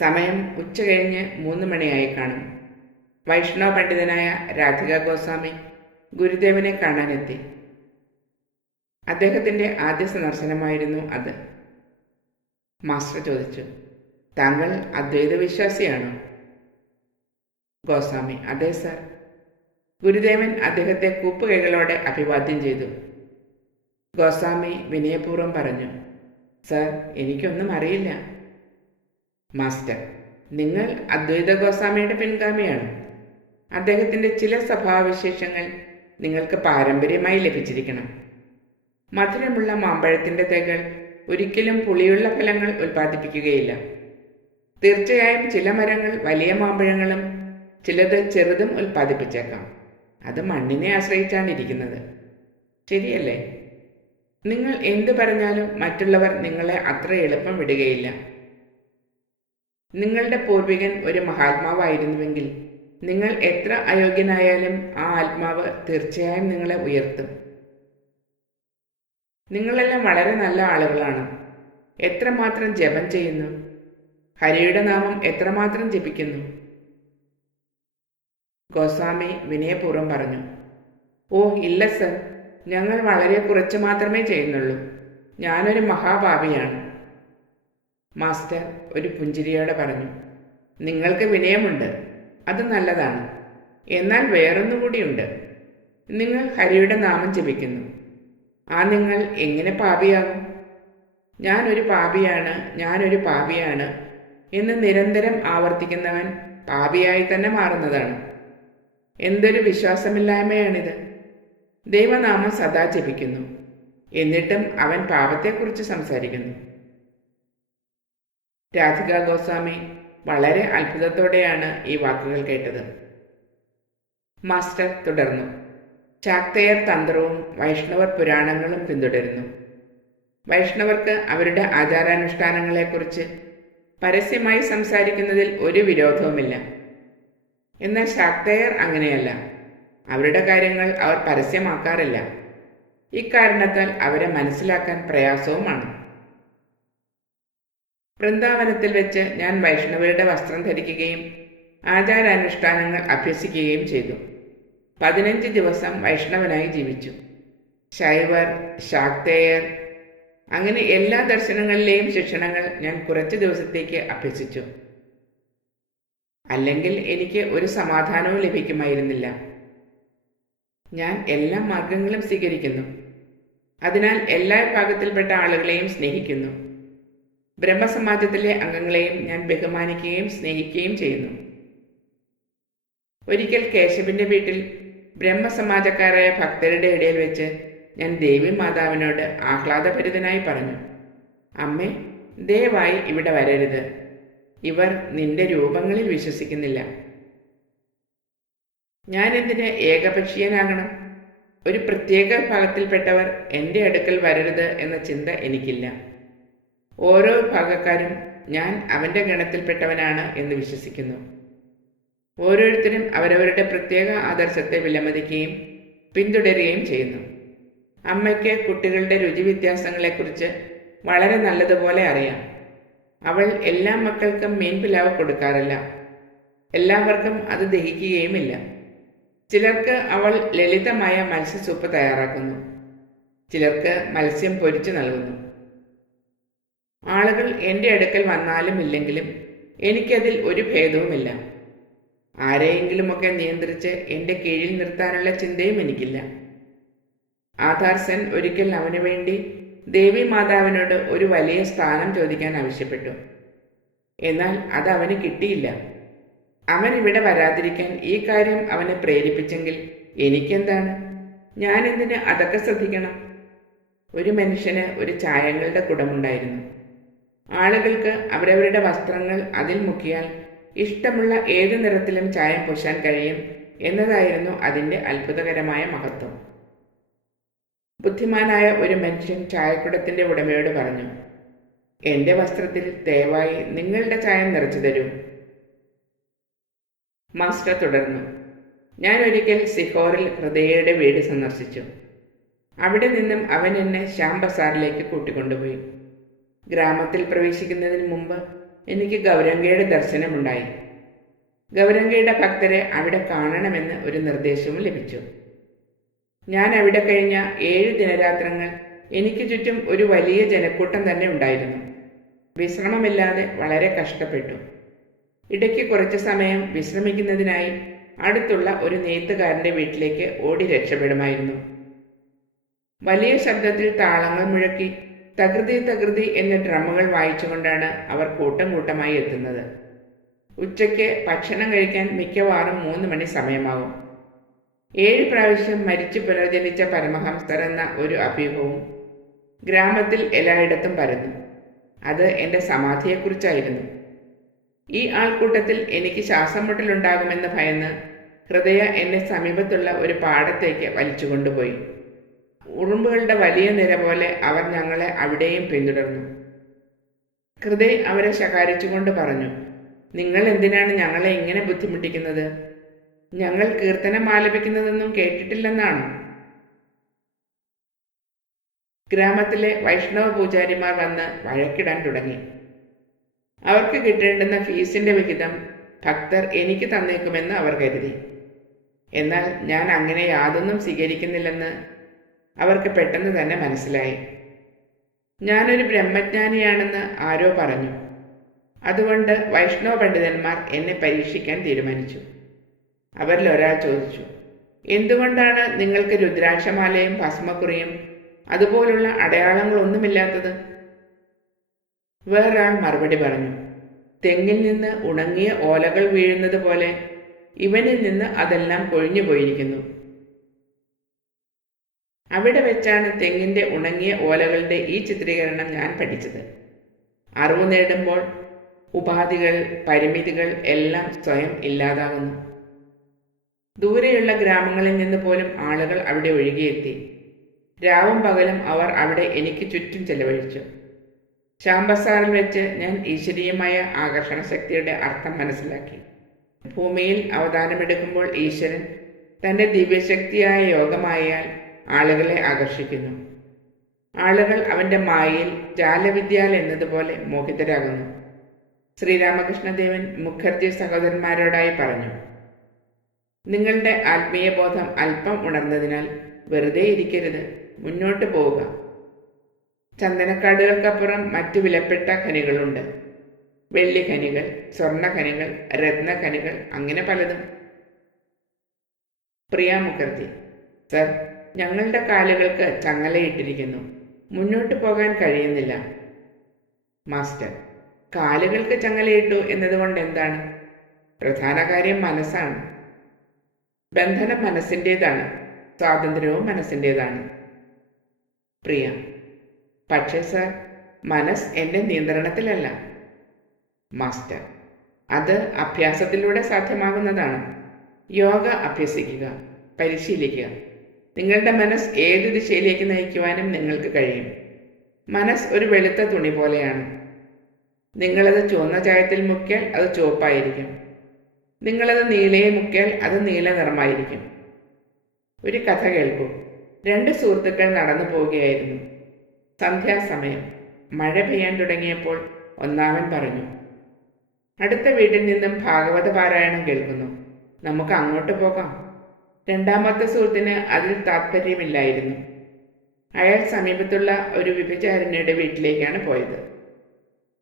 സമയം ഉച്ച കഴിഞ്ഞ് മൂന്ന് മണിയായി കാണും. വൈഷ്ണവ പണ്ഡിതനായ രാധിക ഗോസ്വാമി ഗുരുദേവനെ കാണാനെത്തി. അദ്ദേഹത്തിന്റെ ആദ്യ സന്ദർശനമായിരുന്നു അത്. മാസ്റ്റർ ചോദിച്ചു താങ്കൾ അദ്വൈത വിശ്വാസിയാണോ ഗോസ്വാമി അതെ സർ. ഗുരുദേവൻ അദ്ദേഹത്തെ കൂപ്പുകൈകളോടെ അഭിവാദ്യം ചെയ്തു. ഗോസ്വാമി വിനയപൂർവം പറഞ്ഞു സർ എനിക്കൊന്നും അറിയില്ല. മാസ്റ്റർ നിങ്ങൾ അദ്വൈത ഗോസ്വാമിയുടെ പിൻഗാമിയാണ്. അദ്ദേഹത്തിന്റെ ചില സ്വഭാവവിശേഷങ്ങൾ നിങ്ങൾക്ക് പാരമ്പര്യമായി ലഭിച്ചിരിക്കണം. മധുരമുള്ള മാമ്പഴത്തിന്റെ തേകൾ ഒരിക്കലും പുളിയുള്ള ഫലങ്ങൾ ഉൽപ്പാദിപ്പിക്കുകയില്ല. തീർച്ചയായും ചില മരങ്ങൾ വലിയ മാമ്പഴങ്ങളും ചിലത് ചെറുതും ഉൽപ്പാദിപ്പിച്ചേക്കാം. അത് മണ്ണിനെ ആശ്രയിച്ചാണ് ഇരിക്കുന്നത്. ശരിയല്ലേ? നിങ്ങൾ എന്തു പറഞ്ഞാലും മറ്റുള്ളവർ നിങ്ങളെ അത്ര എളുപ്പം വിടുകയില്ല. നിങ്ങളുടെ പൂർവികൻ ഒരു മഹാത്മാവായിരുന്നുവെങ്കിൽ നിങ്ങൾ എത്ര അയോഗ്യനായാലും ആ ആത്മാവ് തീർച്ചയായും നിങ്ങളെ ഉയർത്തും. നിങ്ങളെല്ലാം വളരെ നല്ല ആളുകളാണ്. എത്രമാത്രം ജപം ചെയ്യുന്നു? ഹരിയുടെ നാമം എത്രമാത്രം ജപിക്കുന്നു? ഗോസ്വാമി വിനയപൂർവം പറഞ്ഞു ഓ ഇല്ല സർ. ഞങ്ങൾ വളരെ കുറച്ച് മാത്രമേ ചെയ്യുന്നുള്ളൂ. ഞാനൊരു മഹാഭാവിയാണ് മാസ്റ്റർ ഒരു പുഞ്ചിരിയോടെ പറഞ്ഞു നിങ്ങൾക്ക് വിനയമുണ്ട്. അത് നല്ലതാണ്. എന്നാൽ വേറൊന്നുകൂടിയുണ്ട്. നിങ്ങൾ ഹരിയുടെ നാമം ജപിക്കുന്നു. ആ നിങ്ങൾ എങ്ങനെ പാപിയാകും? ഞാനൊരു പാപിയാണ് ഞാനൊരു പാപിയാണ് എന്ന് നിരന്തരം ആവർത്തിക്കുന്നവൻ പാപിയായി തന്നെ മാറുന്നതാണ്. എന്തൊരു വിശ്വാസമില്ലായ്മയാണിത്. ദൈവനാമം സദാ ജപിക്കുന്നു. എന്നിട്ടും അവൻ പാപത്തെക്കുറിച്ച് സംസാരിക്കുന്നു. രാധിക ഗോസ്വാമി വളരെ അത്ഭുതത്തോടെയാണ് ഈ വാക്കുകൾ കേട്ടത്. മാസ്റ്റർ തുടർന്നു. ശാക്തയർ തന്ത്രവും വൈഷ്ണവർ പുരാണങ്ങളും പിന്തുടരുന്നു. വൈഷ്ണവർക്ക് അവരുടെ ആചാരാനുഷ്ഠാനങ്ങളെക്കുറിച്ച് പരസ്യമായി സംസാരിക്കുന്നതിൽ ഒരു വിരോധവുമില്ല. എന്നാൽ ശാക്തയർ അങ്ങനെയല്ല. അവരുടെ കാര്യങ്ങൾ അവർ പരസ്യമാക്കാറില്ല. ഇക്കാരണത്താൽ അവരെ മനസ്സിലാക്കാൻ പ്രയാസവുമാണ്. വൃന്ദാവനത്തിൽ വെച്ച് ഞാൻ വൈഷ്ണവരുടെ വസ്ത്രം ധരിക്കുകയും ആചാരാനുഷ്ഠാനങ്ങൾ അഭ്യസിക്കുകയും ചെയ്തു. പതിനഞ്ച് ദിവസം വൈഷ്ണവനായി ജീവിച്ചു. ശൈവർ ശാക്തേയർ അങ്ങനെ എല്ലാ ദർശനങ്ങളിലെയും ശിക്ഷണങ്ങൾ ഞാൻ കുറച്ച് ദിവസത്തേക്ക് അഭ്യസിച്ചു. അല്ലെങ്കിൽ എനിക്ക് ഒരു സമാധാനവും ലഭിക്കുമായിരുന്നില്ല. ഞാൻ എല്ലാ മാർഗങ്ങളും സ്വീകരിക്കുന്നു. അതിനാൽ എല്ലാ വിഭാഗത്തിൽപ്പെട്ട ആളുകളെയും സ്നേഹിക്കുന്നു. ബ്രഹ്മസമാജത്തിലെ അംഗങ്ങളെയും ഞാൻ ബഹുമാനിക്കുകയും സ്നേഹിക്കുകയും ചെയ്യുന്നു. ഒരിക്കൽ കേശവിന്റെ വീട്ടിൽ ബ്രഹ്മസമാജക്കാരായ ഭക്തരുടെ ഇടയിൽ വെച്ച് ഞാൻ ദേവി മാതാവിനോട് ആഹ്ലാദഭരിതനായി പറഞ്ഞു അമ്മേ ദയവായി ഇവിടെ വരരുത്. ഇവർ നിന്റെ രൂപങ്ങളിൽ വിശ്വസിക്കുന്നില്ല. ഞാൻ എന്തിന് ഏകപക്ഷീയനാകണം? ഒരു പ്രത്യേക വിഭാഗത്തിൽപ്പെട്ടവർ എന്റെ അടുക്കൽ വരരുത് എന്ന ചിന്ത എനിക്കില്ല. ഓരോ വിഭാഗക്കാരും ഞാൻ അവന്റെ ഗണത്തിൽപ്പെട്ടവനാണ് എന്ന് വിശ്വസിക്കുന്നു. ഓരോരുത്തരും അവരവരുടെ പ്രത്യേക ആദർശത്തെ വിലമതിക്കുകയും പിന്തുടരുകയും ചെയ്യുന്നു. അമ്മയ്ക്ക് കുട്ടികളുടെ രുചി വ്യത്യാസങ്ങളെക്കുറിച്ച് വളരെ നല്ലതുപോലെ അറിയാം. അവൾ എല്ലാ മക്കൾക്കും മീൻ പിലാവ് കൊടുക്കാറില്ല. എല്ലാവർക്കും അത് ദഹിക്കുകയുമില്ല. ചിലർക്ക് അവൾ ലളിതമായ മത്സ്യസൂപ്പ് തയ്യാറാക്കുന്നു. ചിലർക്ക് മത്സ്യം പൊരിച്ചു നൽകുന്നു. ആളുകൾ എന്റെ അടുക്കൽ വന്നാലും ഇല്ലെങ്കിലും എനിക്കതിൽ ഒരു ഭേദവുമില്ല. ആരെയെങ്കിലുമൊക്കെ നിയന്ത്രിച്ച് എന്റെ കീഴിൽ നിർത്താനുള്ള ചിന്തയും എനിക്കില്ല. ആധാർ സെൻ ഒരിക്കൽ അവനു വേണ്ടി ദേവി മാതാവിനോട് ഒരു വലിയ സ്ഥാനം ചോദിക്കാൻ ആവശ്യപ്പെട്ടു. എന്നാൽ അത് അവന് കിട്ടിയില്ല. അവൻ ഇവിടെ വരാതിരിക്കാൻ ഈ കാര്യം അവനെ പ്രേരിപ്പിച്ചെങ്കിൽ എനിക്കെന്താണ്? ഞാൻ എന്തിന് അതൊക്കെ ശ്രദ്ധിക്കണം? ഒരു മനുഷ്യന് ഒരു ചായങ്ങളുടെ കുടമുണ്ടായിരുന്നു. ആളുകൾക്ക് അവരവരുടെ വസ്ത്രങ്ങൾ അതിൽ മുക്കിയാൽ ഇഷ്ടമുള്ള ഏതു നിറത്തിലും ചായം പൂശാൻ കഴിയും എന്നതായിരുന്നു അതിന്റെ അത്ഭുതകരമായ മഹത്വം. ബുദ്ധിമാനായ ഒരു മനുഷ്യൻ ചായക്കുടത്തിന്റെ ഉടമയോട് പറഞ്ഞു എന്റെ വസ്ത്രത്തിൽ ദയവായി നിങ്ങളുടെ ചായം നിറച്ചു തരൂ. മാസ്റ്റർ തുടർന്നു ഞാൻ ഒരിക്കൽ സിഹോറിൽ ഹൃദയയുടെ വീട് സന്ദർശിച്ചു. അവിടെ നിന്നും അവൻ എന്നെ ശ്യാം ബസാറിലേക്ക് കൂട്ടിക്കൊണ്ടുപോയി. ഗ്രാമത്തിൽ പ്രവേശിക്കുന്നതിന് മുമ്പ് എനിക്ക് ഗൗരംഗയുടെ ദർശനമുണ്ടായി. ഗൗരംഗയുടെ ഭക്തരെ അവിടെ കാണണമെന്ന് ഒരു നിർദ്ദേശവും ലഭിച്ചു. ഞാൻ അവിടെ കഴിഞ്ഞ ഏഴ് ദിനരാത്രങ്ങൾ എനിക്ക് ചുറ്റും ഒരു വലിയ ജനക്കൂട്ടം തന്നെ ഉണ്ടായിരുന്നു. വിശ്രമമില്ലാതെ വളരെ കഷ്ടപ്പെട്ടു. ഇടയ്ക്ക് കുറച്ച് സമയം വിശ്രമിക്കുന്നതിനായി അടുത്തുള്ള ഒരു നെയ്ത്തുകാരന്റെ വീട്ടിലേക്ക് ഓടി രക്ഷപ്പെടുമായിരുന്നു. വലിയ ശബ്ദത്തിൽ താളങ്ങൾ മുഴക്കി തകൃതി തകൃതി എന്ന ഡ്രമ്മുകൾ വായിച്ചുകൊണ്ടാണ് അവർ കൂട്ടം കൂട്ടമായി എത്തുന്നത്. ഉച്ചയ്ക്ക് ഭക്ഷണം കഴിക്കാൻ മിക്കവാറും മൂന്ന് മണി സമയമാകും ഏഴ് പ്രാവശ്യം മരിച്ചു പുനർജനിച്ച പരമഹംസർ എന്ന ഒരു അഭ്യൂഹവും ഗ്രാമത്തിൽ എല്ലായിടത്തും പരന്നു. അത് എന്റെ സമാധിയെക്കുറിച്ചായിരുന്നു. ഈ ആൾക്കൂട്ടത്തിൽ എനിക്ക് ശ്വാസം മുട്ടലുണ്ടാകുമെന്ന് ഭയന്ന് ഹൃദയ എന്നെ സമീപത്തുള്ള ഒരു പാടത്തേക്ക് വലിച്ചുകൊണ്ടുപോയി. ഉറുമ്പുകളുടെ വലിയ നിര പോലെ അവർ ഞങ്ങളെ അവിടെയും പിന്തുടർന്നു. ഹൃദയ് അവരെ ശകാരിച്ചുകൊണ്ട് പറഞ്ഞു നിങ്ങൾ എന്തിനാണ് ഞങ്ങളെ ഇങ്ങനെ ബുദ്ധിമുട്ടിക്കുന്നത്? ഞങ്ങൾ കീർത്തനം ആലപിക്കുന്നതൊന്നും കേട്ടിട്ടില്ലെന്നാണോ? ഗ്രാമത്തിലെ വൈഷ്ണവ പൂജാരിമാർ വന്ന് വഴക്കിടാൻ തുടങ്ങി. അവർക്ക് കിട്ടേണ്ടുന്ന ഫീസിന്റെ വിഹിതം ഭക്തർ എനിക്ക് തന്നേക്കുമെന്ന് അവർ കരുതി. എന്നാൽ ഞാൻ അങ്ങനെ യാതൊന്നും സ്വീകരിക്കുന്നില്ലെന്ന് അവർക്ക് പെട്ടെന്ന് തന്നെ മനസ്സിലായി. ഞാനൊരു ബ്രഹ്മജ്ഞാനിയാണെന്ന് ആരോ പറഞ്ഞു. അതുകൊണ്ട് വൈഷ്ണവ പണ്ഡിതന്മാർ എന്നെ പരീക്ഷിക്കാൻ തീരുമാനിച്ചു. അവരിൽ ഒരാൾ ചോദിച്ചു എന്തുകൊണ്ടാണ് നിങ്ങൾക്ക് രുദ്രാക്ഷമാലയും ഭസ്മക്കുറിയും അതുപോലുള്ള അടയാളങ്ങളൊന്നുമില്ലാത്തത്? വേറൊരാൾ മറുപടി പറഞ്ഞു തെങ്ങിൽ നിന്ന് ഉണങ്ങിയ ഓലകൾ വീഴുന്നത് പോലെ ഇവനിൽ നിന്ന് അതെല്ലാം കൊഴിഞ്ഞു പോയിരിക്കുന്നു അവിടെ വെച്ചാണ് തെങ്ങിന്റെ ഉണങ്ങിയ ഓലകളുടെ ഈ ചിത്രീകരണം ഞാൻ പഠിച്ചത്. അറിവ് നേടുമ്പോൾ ഉപാധികൾ പരിമിതികൾ എല്ലാം സ്വയം ഇല്ലാതാകുന്നു. ദൂരെയുള്ള ഗ്രാമങ്ങളിൽ നിന്ന് പോലും ആളുകൾ അവിടെ ഒഴുകിയെത്തി. രാവും പകലും അവർ അവിടെ എനിക്ക് ചുറ്റും ചെലവഴിച്ചു. ശാംബസാറിൽ വെച്ച് ഞാൻ ഈശ്വരീയമായ ആകർഷണ ശക്തിയുടെ അർത്ഥം മനസ്സിലാക്കി. ഭൂമിയിൽ അവതാരമെടുക്കുമ്പോൾ ഈശ്വരൻ തന്റെ ദിവ്യശക്തിയായ യോഗമായാൽ ആളുകളെ ആകർഷിക്കുന്നു. ആളുകൾ അവന്റെ മായയിൽ ജാലവിദ്യാൽ എന്നതുപോലെ മോഹിതരാകുന്നു. ശ്രീരാമകൃഷ്ണദേവൻ മുഖർജി സഹോദരന്മാരോടായി പറഞ്ഞു നിങ്ങളുടെ ആത്മീയ ബോധം അല്പം ഉണർന്നതിനാൽ വെറുതെ ഇരിക്കരുത്. മുന്നോട്ട് പോവുക. ചന്ദനക്കാടുകൾക്കപ്പുറം മറ്റു വിലപ്പെട്ട ഖനികളുണ്ട്. വെള്ളി ഖനികൾ സ്വർണ ഖനികൾ രത്ന അങ്ങനെ പലതും. പ്രിയ മുഖർജി സർ ഞങ്ങളുടെ കാലുകൾക്ക് ചങ്ങലയിട്ടിരിക്കുന്നു. മുന്നോട്ട് പോകാൻ കഴിയുന്നില്ല. മാസ്റ്റർ കാലുകൾക്ക് ചങ്ങലയിട്ടു എന്നതുകൊണ്ട് എന്താണ്? പ്രധാന കാര്യം മനസ്സാണ്. ബന്ധനം മനസ്സിന്റെതാണ്. സ്വാതന്ത്ര്യവും മനസ്സിന്റെതാണ്. പ്രിയ പക്ഷേ സർ മനസ്സ് എന്റെ നിയന്ത്രണത്തിലല്ല. മാസ്റ്റർ അത് അഭ്യാസത്തിലൂടെ സാധ്യമാകുന്നതാണ്. യോഗ അഭ്യസിക്കുക പരിശീലിക്കുക. നിങ്ങളുടെ മനസ്സ് ഏത് ദിശയിലേക്ക് നയിക്കുവാനും നിങ്ങൾക്ക് കഴിയും. മനസ്സ് ഒരു വെളുത്ത തുണി പോലെയാണ്. നിങ്ങളത് ചുവന്ന ചായത്തിൽ മുക്കിയാൽ അത് ചുവപ്പായിരിക്കും. നിങ്ങളത് നീലയെ മുക്കിയാൽ അത് നീല നിറമായിരിക്കും. ഒരു കഥ കേൾക്കൂ. രണ്ട് സുഹൃത്തുക്കൾ നടന്നു പോവുകയായിരുന്നു. സന്ധ്യാസമയം. മഴ പെയ്യാൻ തുടങ്ങിയപ്പോൾ ഒന്നാമൻ പറഞ്ഞു. അടുത്ത വീട്ടിൽ നിന്നും ഭാഗവത പാരായണം കേൾക്കുന്നു. നമുക്ക് അങ്ങോട്ട് പോകാം. രണ്ടാമത്തെ സുഹൃത്തിന് അതിൽ താത്പര്യമില്ലായിരുന്നു. അയാൾ സമീപത്തുള്ള ഒരു വിഭചാരണ്യയുടെ വീട്ടിലേക്കാണ് പോയത്.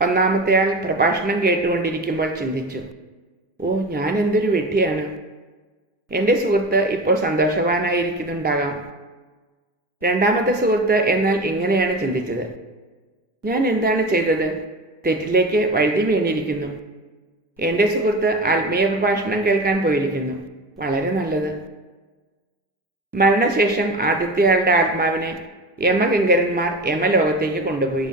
ഒന്നാമത്തെയാൾ പ്രഭാഷണം കേട്ടുകൊണ്ടിരിക്കുമ്പോൾ ചിന്തിച്ചു ഓ ഞാൻ എന്തൊരു വെട്ടിയാണ്. എന്റെ സുഹൃത്ത് ഇപ്പോൾ സന്തോഷവാനായിരിക്കുന്നുണ്ടാകാം. രണ്ടാമത്തെ സുഹൃത്ത് എന്നാൽ ഇങ്ങനെയാണ് ചിന്തിച്ചത്? ഞാൻ എന്താണ് ചെയ്തത്? തെറ്റിലേക്ക് വഴുതി വീണിരിക്കുന്നു. എന്റെ സുഹൃത്ത് ആത്മീയ പ്രഭാഷണം കേൾക്കാൻ പോയിരിക്കുന്നു. വളരെ നല്ലത്. മരണശേഷം ആദ്യത്തെയാളുടെ ആത്മാവിനെ യമകിങ്കരന്മാർ യമലോകത്തേക്ക് കൊണ്ടുപോയി.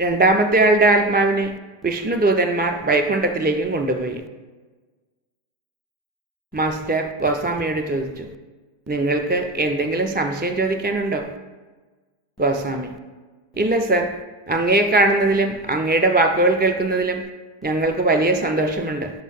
രണ്ടാമത്തെ ആളുടെ ആത്മാവിനെ വിഷ്ണുദൂതന്മാർ വൈകുണ്ഠത്തിലേക്കും കൊണ്ടുപോയി. മാസ്റ്റർ ഗോസ്വാമിയോട് ചോദിച്ചു നിങ്ങൾക്ക് എന്തെങ്കിലും സംശയം ചോദിക്കാനുണ്ടോ? ഗോസ്വാമി ഇല്ല സർ. അങ്ങയെ കാണുന്നതിലും അങ്ങയുടെ വാക്കുകൾ കേൾക്കുന്നതിലും ഞങ്ങൾക്ക് വലിയ സന്തോഷമുണ്ട്.